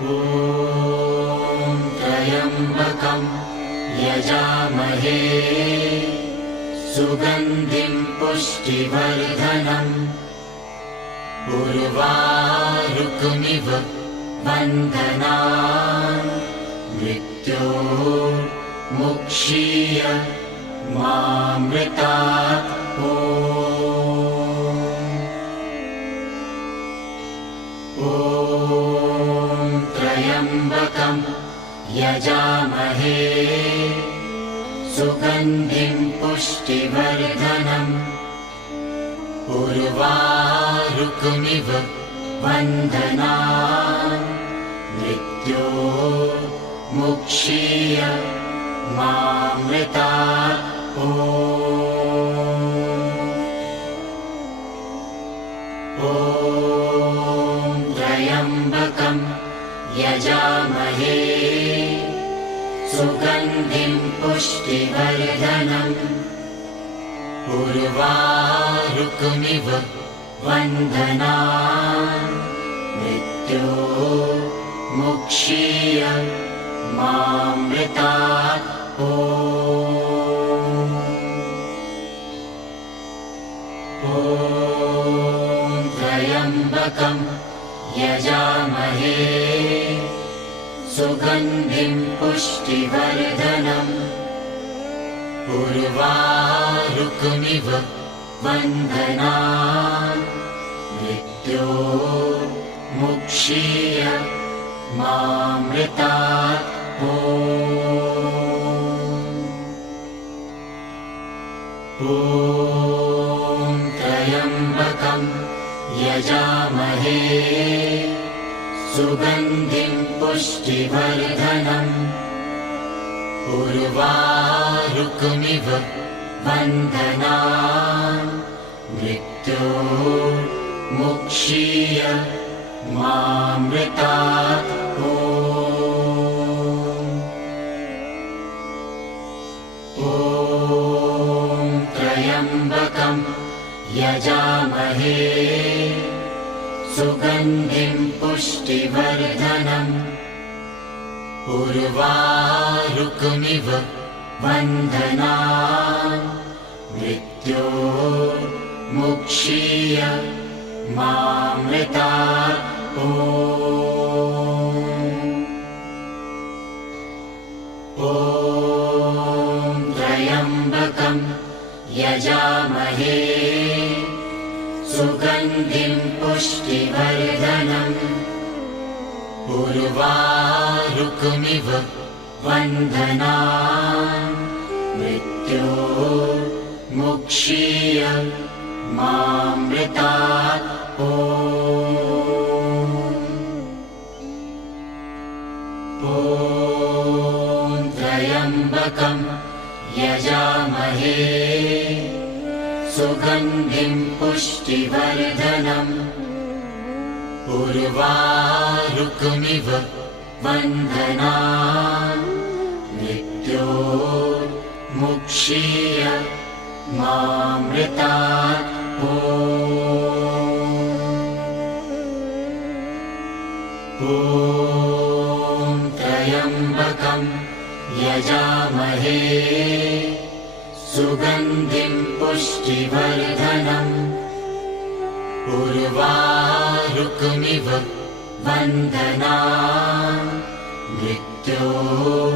ॐ त्र्यम्बकं यजामहे सुगन्धिं पुष्टिवर्धनम् उर्वारुकमिव बन्धनान् मृत्योर्मुक्षीय मामृतात्। ॐ त्र्यम्बकं यजामहे सुगन्धिं पुष्टिवर्धनम् उर्वारुकमिव बन्धनान् मृत्योर्मुक्षीय मामृतात्। ॐ त्र्यम्बकं यजामहे सुगन्धिं पुष्टिवर्धनम् उर्वारुकमिव बन्धनान् मृत्योर्मुक्षीय मामृतात्। ॐ त्र्यम्बकं यजामहे सुगन्धिं पुष्टिवर्धनम् उर्वारुकमिव बन्धनान् मृत्योर्मुक्षीय मामृतात्। ॐ त्र्यम्बकं यजामहे सुगन्धिं पुष्टिवर्धनम् उर्वारुकमिव बन्धनान् मृत्योर्मुक्षीय मामृतात्। ॐ त्र्यम्बकं यजामहे सुगन्धिं पुष्टिवर्धनम् उर्वारुकमिव बन्धनान् मृत्योर्मुक्षीय मामृतात्। ॐ त्र्यम्बकं यजामहे सुगन्धिं पुष्टिवर्धनम् उर्वारुकमिव बन्धनान् मृत्योर्मुक्षीय मामृतात्। ॐ त्र्यम्बकं यजामहे सुगन्धिं पुष्टिवर्धनम् उर्वारुकमिव बन्धनान् मृत्योर्मुक्षीय मामृतात्। ॐ त्र्यम्बकं यजामहे सुगन्धिं पुष्टिवर्धनम् उर्वारुकमिव बन्धनान् मृत्योर्मुक्षीय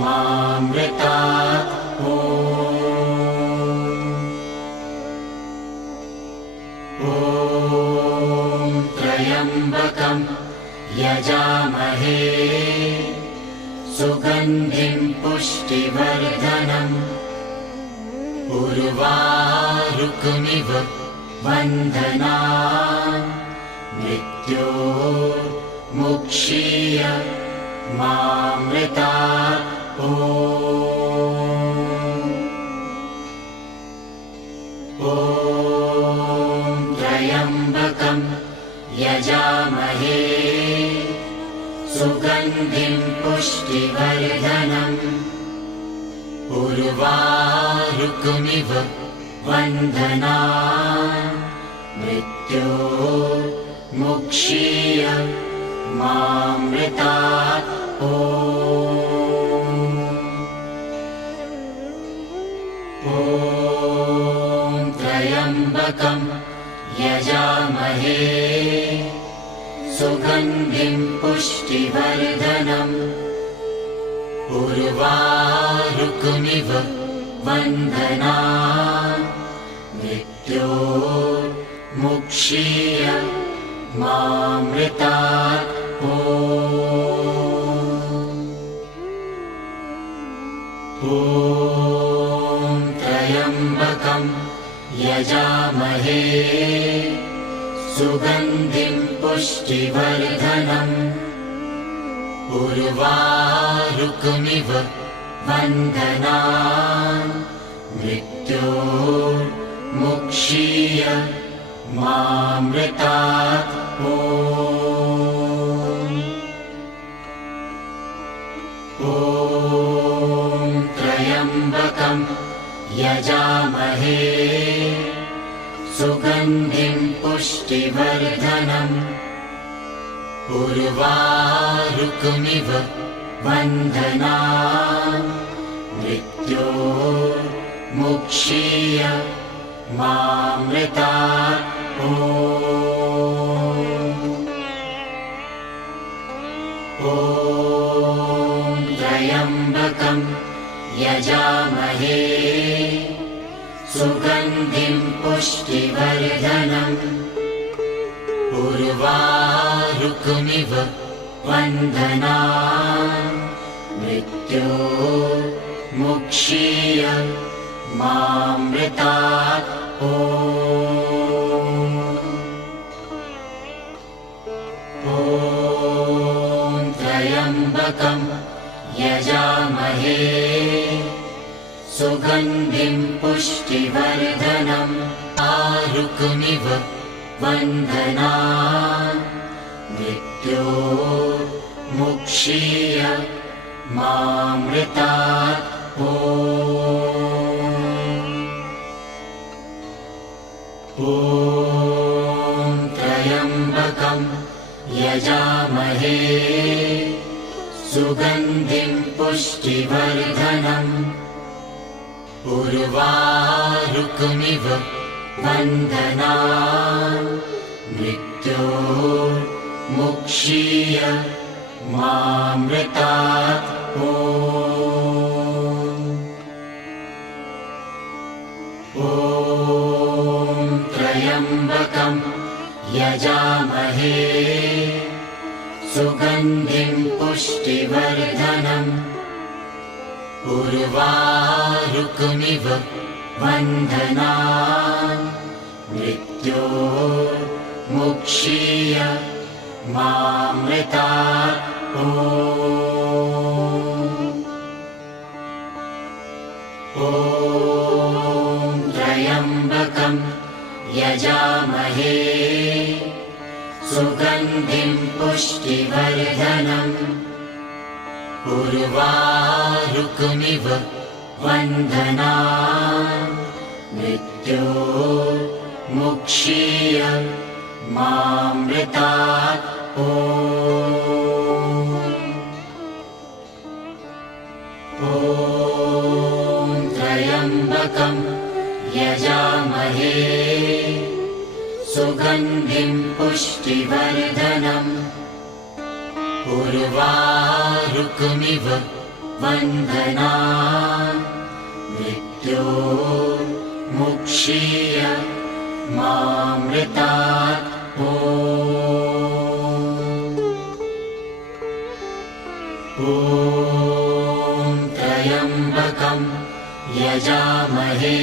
मामृतात्। ॐ त्र्यम्बकं यजामहे सुगन्धिं पुष्टिवर्धनम् उर्वारुकमिव बन्धनान् मृत्योर्मुक्षीय मामृतात्। ॐ त्र्यम्बकं यजामहे सुगन्धिं पुष्टिवर्धनम् उर्वारुकमिव बन्धनान् मृत्योर्मुक्षीय मामृतात् ॐ त्र्यम्बकं यजामहे सुगन्धिं पुष्टिवर्धनम् उर्वारुकमिव बन्धनान् मृत्योर्मुक्षीय मामृतात् ॐ त्र्यम्बकं यजामहे सुगन्धिं पुष्टिवर्धनम् उर्वारुकमिव बन्धनान् मृत्योर्मुक्षीय मामृतात् ॐ त्र्यम्बकं यजामहे सुगन्धिं पुष्टिवर्धनम् उर्वारुकमिव बन्धनान् मृत्योर्मुक्षीय मामृतात् ॐ त्र्यम्बकं यजामहे सुगन्धिं पुष्टिवर्धनम् उर्वारुकमिव बन्धनान् मृत्योर्मुक्षीय मामृतात् ॐ त्र्यम्बकं यजामहे सुगन्धिं पुष्टिवर्धनम् आरुकमिव बन्धनान् मृत्योर्मुक्षीय मामृतात् ॐ त्र्यम्बकं यजामहे सुगन्धिं पुष्टिवर्धनम् उर्वारुकमिव बन्धनान् मृत्योर्मुक्षीय मामृतात् ॐ त्र्यम्बकं यजामहे सुगन्धिं पुष्टिवर्धनम् उर्वारुकमिव बन्धनान् मृत्योर्मुक्षीय मामृतात् ॐ त्र्यम्बकं यजामहे सुगन्धिं पुष्टिवर्धनम् उर्वारुकमिव बन्धनान् मृत्योर्मुक्षीय मामृतात् ॐ त्र्यम्बकं यजामहे सुगन्धिं पुष्टिवर्धनम् उर्वारुकमिव बन्धनान् मृत्योर्मुक्षीय मामृतात् ॐ त्र्यम्बकं यजामहे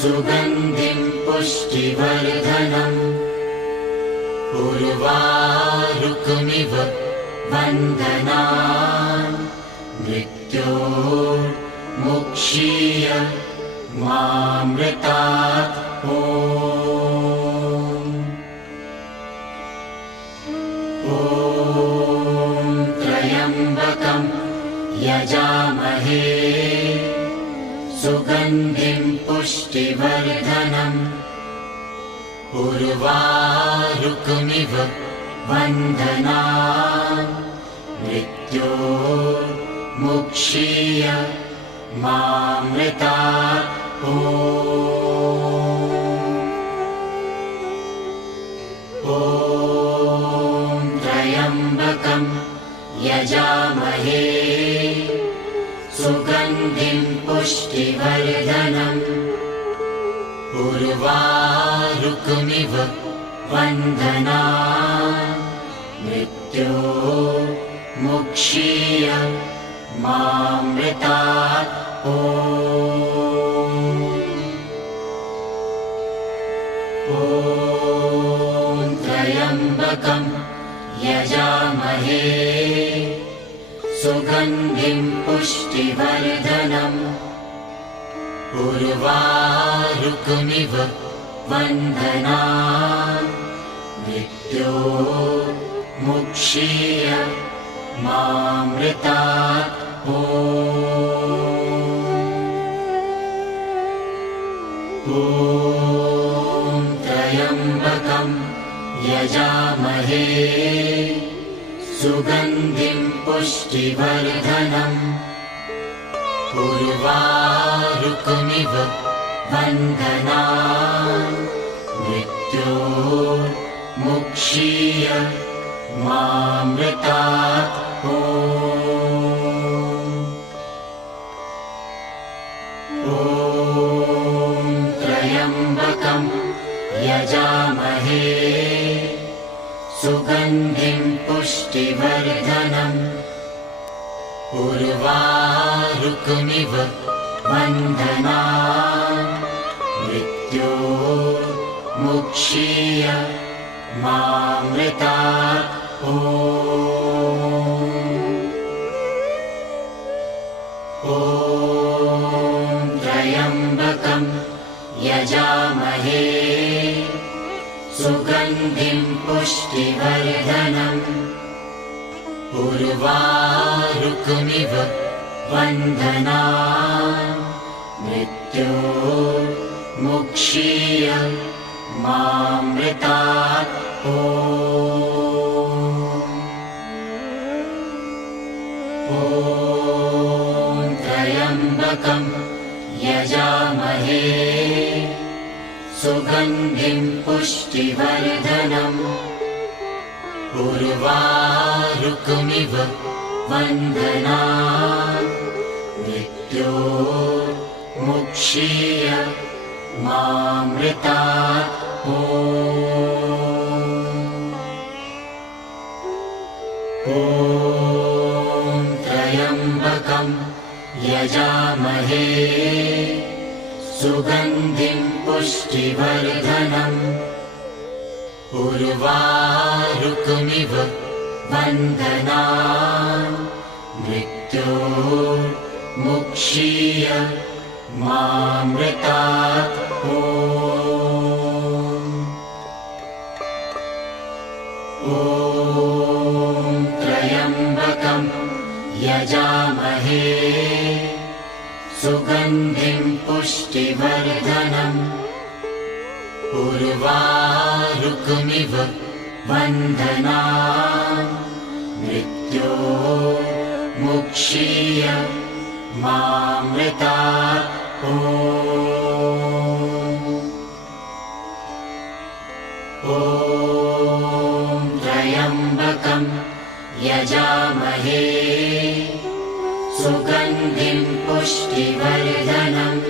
सुगन्धिं पुष्टिवर्धनम् उर्वारुकमिव बन्धनान् मृत्योर्मुक्षीय मामृतात् ॐ त्र्यम्बकं यजामहे सुगन्धिं पुष्टिवर्धनम् उर्वारुकमिव बन्धनान् मृत्योर्मुक्षीय मामृतात् ॐ त्र्यम्बकं यजामहे सुगन्धिं पुष्टिवर्धनम् उर्वारुकमिव बन्धनान् मृत्योर्मुक्षीय मामृतात् ॐ त्र्यम्बकं यजामहे सुगन्धिं पुष्टिवर्धनम् उर्वारुकमिव बन्धनान् मृत्योर्मुक्षीय मामृतात् ॐ त्र्यम्बकं यजामहे सुगन्धिं पुष्टिवर्धनम् उर्वारुकमिव बन्धनान् मृत्योर्मुक्षीय मामृतात् ॐ त्र्यम्बकं यजामहे सुगन्धिं पुष्टिवर्धनम् उर्वारुकमिव बन्धनान् मृत्योर्मुक्षीय मामृतात् ॐ त्र्यम्बकं यजामहे सुगन्धिं पुष्टिवर्धनम् उर्वारुकमिव बन्धनान् मृत्योर्मुक्षीय मामृतात् ॐ त्र्यम्बकं यजामहे सुगन्धिं पुष्टिवर्धनम् उर्वारुकमिव बन्धनान् मृत्योर्मुक्षीय मामृतात् ॐ त्र्यम्बकं यजामहे सुगन्धिं पुष्टिवर्धनम् उर्वारुकमिव बन्धनान् मृत्योर्मुक्षीय मामृतात् ॐ त्र्यम्बकं यजामहे सुगन्धिं पुष्टिवर्धनम् उर्वारुकमिव बन्धनान् मृत्योर्मुक्षीय मामृतात् ॐ त्र्यम्बकं यजामहे सुगन्धिं पुष्टिवर्धनम्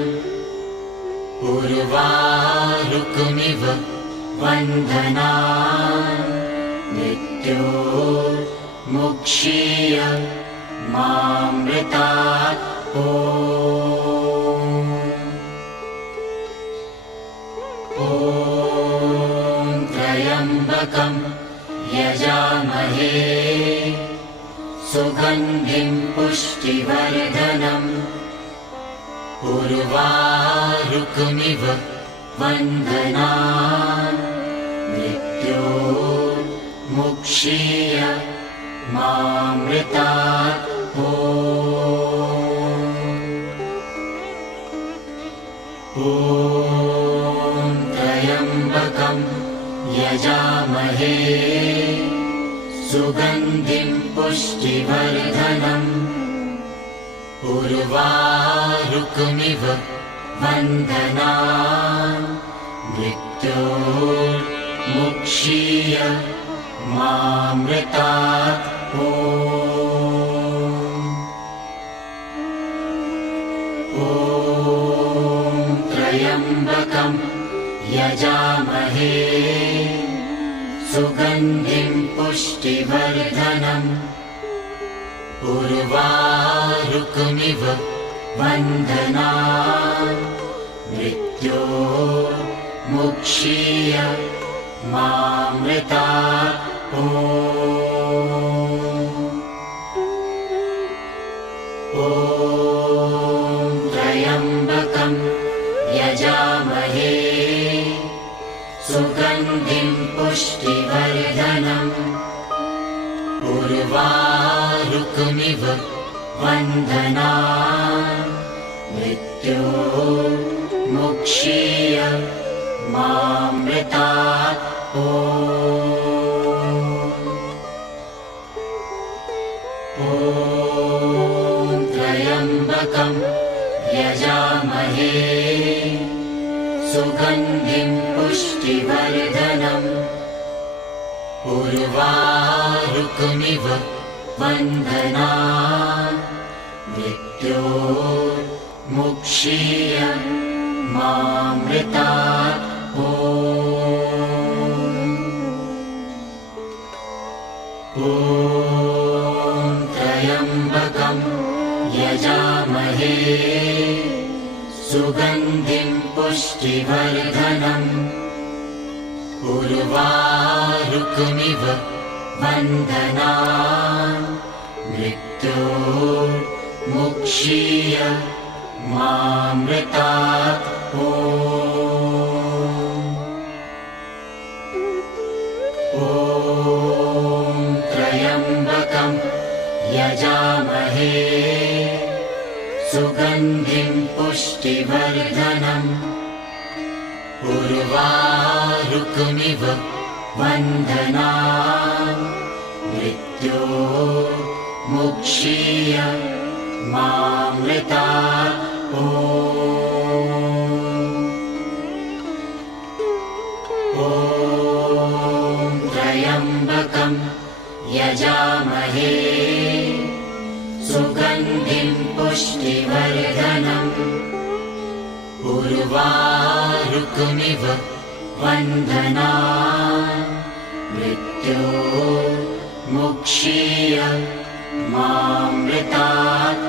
उर्वारुकमिव बन्धनान् मृत्योर्मुक्षीय मामृतात् ॐ त्र्यम्बकं यजामहे सुगन्धिं पुष्टिवर्धनम् उर्वारुकमिव बन्धनान् मृत्योर्मुक्षीय मामृतात् ॐ त्र्यम्बकं यजामहे सुगन्धिं पुष्टिवर्धनम् उर्वारुकमिव वन्दनान् मृत्योर्मुक्षीय मामृतात् ॐ त्र्यम्बकं यजामहे सुगन्धिं पुष्टिवर्धनम् उर्वारुकमिव वन्दनान् मृत्योर्मुक्षीय मामृतात् ॐ त्र्यम्बकं यजामहे सुगन्धिं पुष्टिवर्धनम् उर्वारुकमिव वन्दनान् मृत्योर्मुक्षीय मामृतात् ॐ त्र्यम्बकं यजामहे सुगन्धिं पुष्टिवर्धनम् उर्वारुकमिव वन्दनान् मृत्योर्मुक्षीय मामृतात् ॐ त्र्यम्बकं यजामहे सुगन्धिं पुष्टिवर्धनम् उर्वारुकमिव वन्दनान् मृत्योर्मुक्षीय मामृतात् ॐ त्र्यम्बकं यजामहे सुगन्धिं पुष्टिवर्धनम् उर्वारुकमिव वन्दनान् मृत्योर्मुक्षीय मामृतात् ॐ त्र्यम्बकं यजामहे सुगन्धिं पुष्टिवर्धनम् उर्वारुकमिव वन्दनान् मृत्योर्मुक्षीय मामृतात्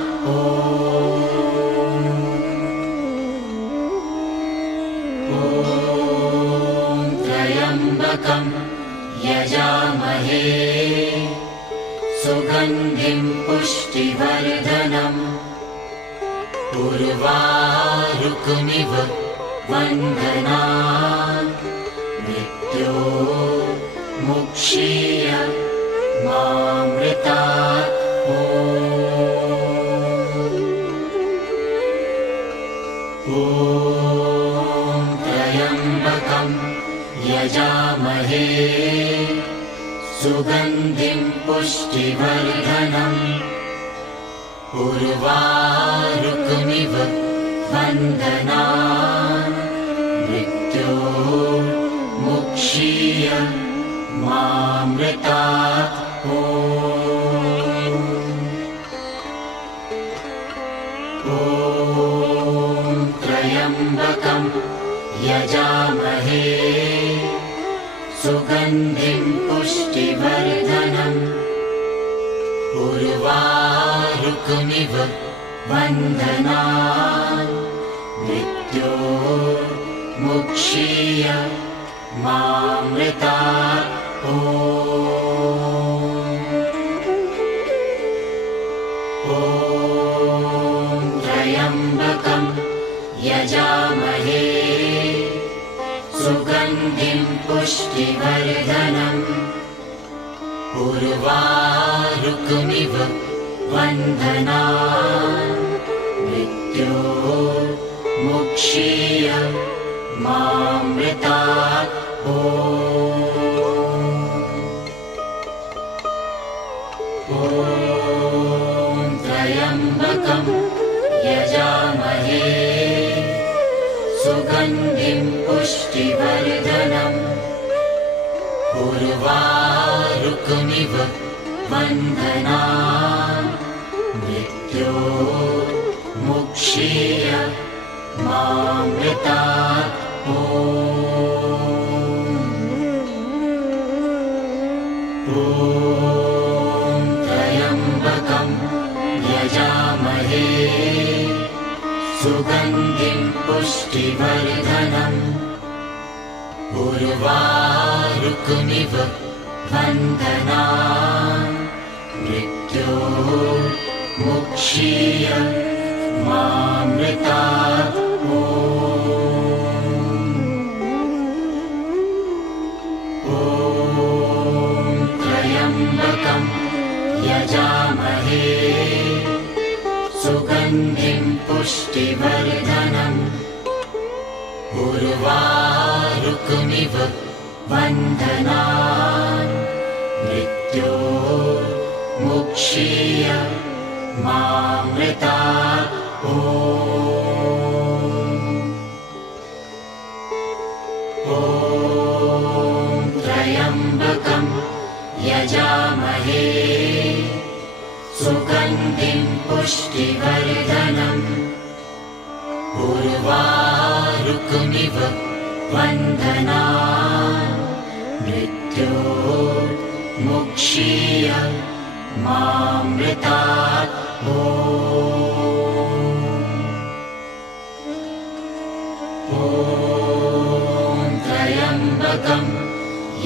ॐ त्र्यम्बकं यजामहे सुगन्धिं पुष्टिवर्धनम् उर्वारुकमिव वन्दनान् मृत्योर्मुक्षीय मामृतात् ॐ त्र्यम्बकं यजामहे सुगन्धिं पुष्टिवर्धनम् उर्वारुकमिव वन्दनान् मृत्योर्मुक्षीय मामृतात् ॐ त्र्यम्बकं यजामहे सुगन्धिं पुष्टिवर्धनम् उर्वारुकमिव वन्दनान् मृत्योर्मुक्षीय मामृतात् ॐ त्र्यम्बकं यजामहे सुगन्धिं पुष्टिवर्धनम् उर्वारुकमिव वन्दनान् मृत्योर्मुक्षीय मामृतात् ॐ उर्वारुकमिव बन्धनान् मृत्योर्मुक्षीय मामृतात् ॐ त्र्यम्बकं यजामहे सुगन्धिं पुष्टिवर्धनम् उर्वारुकमिव बन्धनान् मृत्योर्मुक्षीय मामृतात् ॐ त्र्यम्बकं यजामहे सुगन्धिं पुष्टिवर्धनम् उर्वारुकमिव बन्धनान् मृत्योर्मुक्षीय मामृतात् ॐ त्र्यम्बकं यजामहे सुगन्धिं पुष्टिवर्धनम् उर्वारुकमिव बन्धनान् मृत्योर्मुक्षीय मामृतात् ॐ त्र्यम्बकं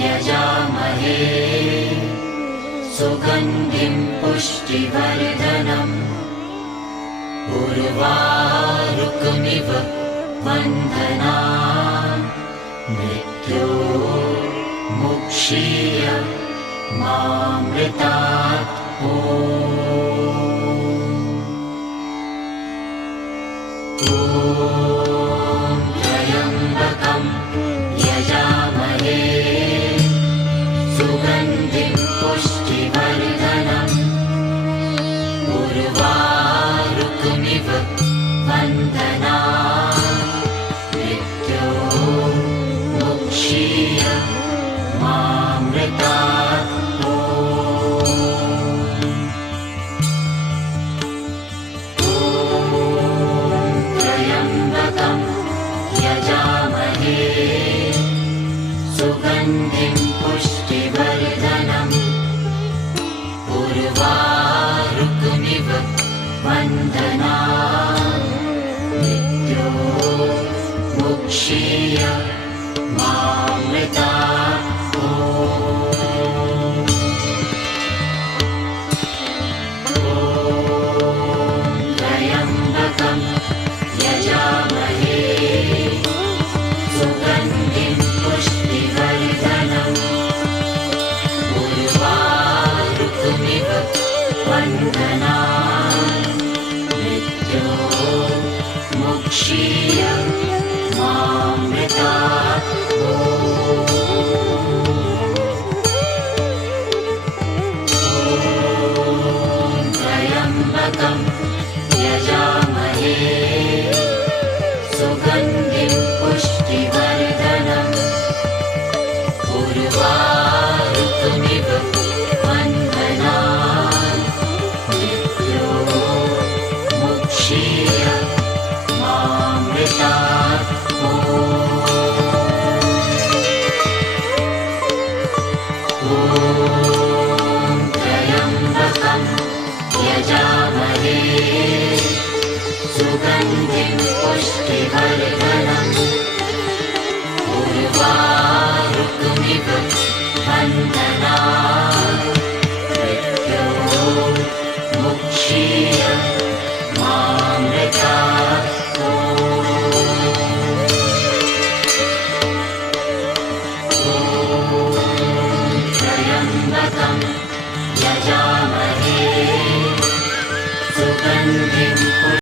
यजामहे सुगन्धिं पुष्टिवर्धनम् उर्वारुकमिव बन्धनान् मृत्योर्मुक्षीय मामृतात् ॐ त्र्यम्बकं यजामहे सुगन्धिं पुष्टिवर्धनम् उर्वारुकमिव बन्धनान् मृत्योर्मुक्षीय मामृतात् ॐ त्र्यम्बकं यजामहे सुगन्धिं पुष्टिवर्धनम् उर्वारुकमिव बन्धनान् मृत्योर्मुक्षीय मामृतात् ॐ त्र्यम्बकं यजामहे सुगन्धिं पुष्टिवर्धनम् उर्वारुकमिव बन्धनान् मृत्योर्मुक्षीय मामृतात् त्र्यम्बकं यजामहे सुगन्धिं पुष्टिवर्धनम् उर्वारुकमिव बन्धनान् मृत्योर्मुक्षीय मामृतात् ॐ त्र्यम्बकं यजामहे सुगन्धिं पुष्टिवर्धनम् उर्वारुकमिव बन्धनान् मृत्योर्मुक्षीय मामृतात् ॐ त्र्यम्बकं यजामहे